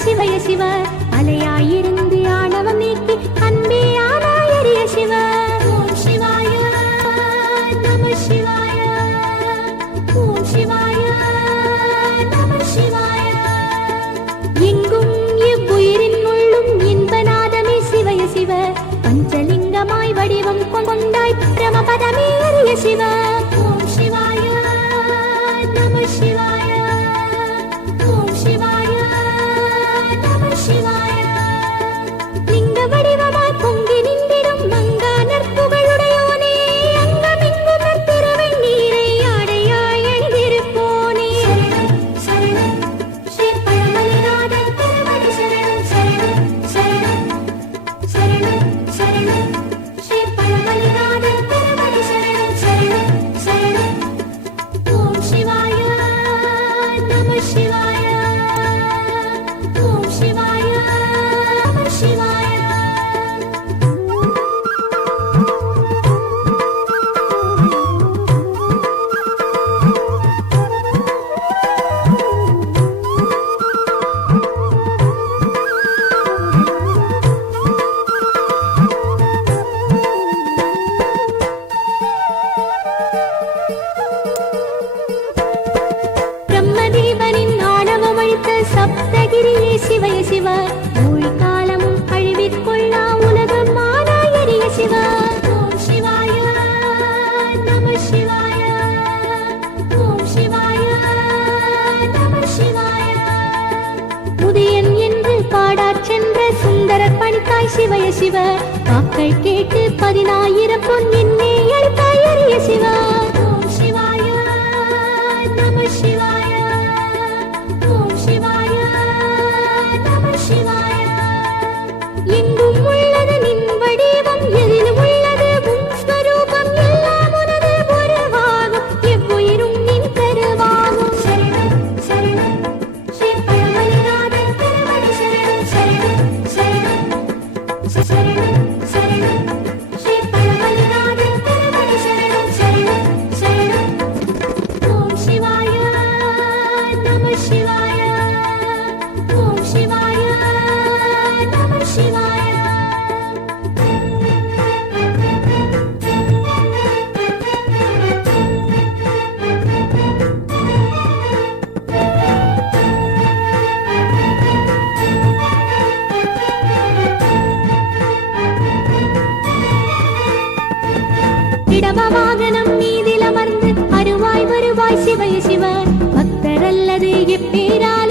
சிவய சிவ அலையாயிருந்து ஆணவம் நீக்கி அன்பே ஆனாயரிய சிவ ஓம் சிவாய நம சிவாய ஓம் சிவாய நம சிவாய எங்கும் எவ்வுயிரின் உள்ளும் இன்பநாதமே சிவய சிவ பஞ்சலிங்கமாய் வடிவம் கொண்டாய் பிரமபதமே அரிய சிவ ஓம் சிவாய நம சிவாய ஓம் சிவாய நம சிவாய லிங்க வடிவமாய் பொங்கி நின்றிடும் மங்கா நற்புகழுடையோனே அங்கமெங்கும் திருவெண்ணீரை ஆடையாய் அணிந்திருப்போனே சரணம் ஸ்ரீ பழமலைநாதன் திருவடி சரணம் சரணம் சரணம் சரணம் ஸ்ரீ பழமலைநாதன் திருவடி சரணம் சரணம் ஓம் சிவாய நம சிவாய ஓம் சிவாய நம சிவாய பிரம்மதேவனின் ஆணவம் அழித்த சப்தகிரியே சிவய சிவ ஊழி காலமும் அழிவிற்கொள்ளா உலகம் ஆனாயரிய சிவ ஓம் சிவாய நம சிவாய ஓம் சிவாய நம சிவாய முதியன் என்று பாடாச் சென்ற சுந்தரர் பணித்தாய் சிவய சிவ வாக்கள் கேட்டு 10,000 பொன் என்னே அளித்தாய் அரிய சிவ ஓம் சிவாய நம சிவாய ஓம் சிவாய நம சிவாய எங்கும் உள்ளது நின் வடிவம் எதிலும் உள்ளது உன் ஸ்வரூபம் எல்லாம் உனது உருவாகும் எவ்வுயிரும் நின் கருவாகும் சரணம் சரணம் ஸ்ரீ பழமலைநாதன் திருவடி சரணம் சரணம் சரணம் ஸ்ரீ பழமலைநாதன் திருவடி சரணம் சரணம் ஓம் சிவாய நம சிவாய ஓம் சிவாய நம சிவாய இடம வாகனம் மீதில் அமர்ந்து அருவாய் வருவாய் சிவய சிவ பக்தர் அல்லது எப்பேரால்